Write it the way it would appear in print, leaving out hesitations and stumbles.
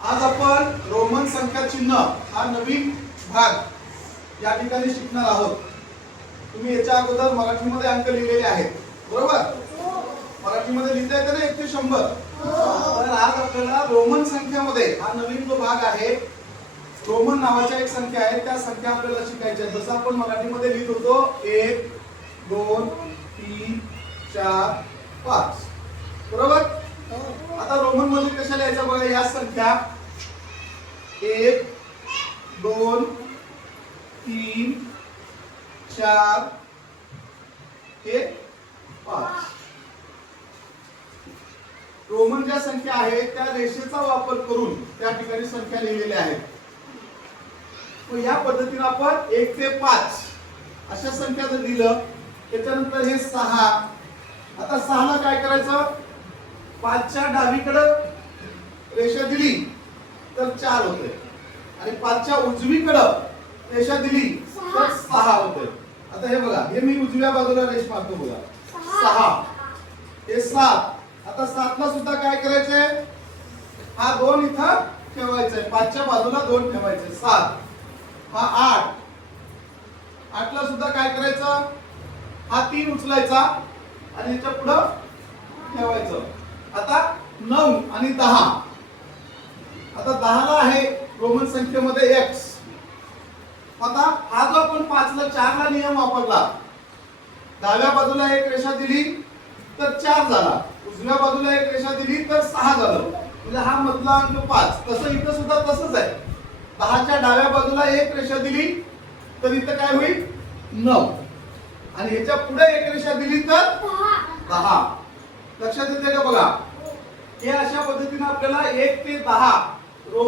आज आपण रोमन संख्या चिन्ह हा नवीन भाग या ठिकाणी शिकणार आहोत। तुम्ही याच्या अगोदर मराठीमध्ये अंक लिहिलेले आहेत, बरोबर? मराठीमध्ये लिहिता येते ना 1 ते 100? तर आज आपल्याला रोमन संख्यामध्ये हा नवीन जो भाग आहे, रोमन नावाच्या एक संख्या आहे, त्या संख्या आपल्याला शिकायच्या आहेत। जसं आपण मराठीमध्ये लिहित होतो 1 2 3 4 5, बरोबर? आता रोमन मध्ये कशा लिहायचं बघा, या संख्या 1 2 3 4 हे 5। रोमन ज्या संख्या आहेत त्या रेषेचा वापर करून त्या ठिकाणी संख्या लिहिलेल्या आहेत। मग या पद्धतीने आपण 1 ते 5 अशा संख्या जर लिहिलं, त्याच्यानंतर हे 6। आता 6 ला काय करायचं? 5 च्या डावीकडे रेषा दिली तर 4 होते, आणि 5 च्या उजवीकडे रेषा दिली तर 6 होते। आता हे बघा, हे मी उजव्या बाजूला रेष मारतो बघा, 6 हे 7। आता 7 ला सुद्धा काय करायचंय? हा 2 इथं ठेवायचा, 5 च्या बाजूला 2 ठेवायचे, 7। हा 8, 8 ला सुद्धा काय करायचं? हा 3 उचलायचा आणि याच्या पुढे ठेवायचं। आता 9 आणि 10। आता 10 ला आहे रोमन संख्येमध्ये x। आता हा जो आपण 5 ला 4 ला नियम वापरला, डाव्या बाजूला एक रेषा दिली तर 4 झाला, उजव्या बाजूला एक रेषा दिली तर 6 झालं, म्हणजे हा मधला अंक 5। तसं इथं सुद्धा तसंच आहे, 10 च्या डाव्या बाजूला एक रेषा दिली तर इथं काय होईल? 9, आणि ह्याच्या पुढे एक रेषा दिली तर 10। लक्षात येते का बघा? हे अशा पद्धतीने आपल्याला 1 ते 10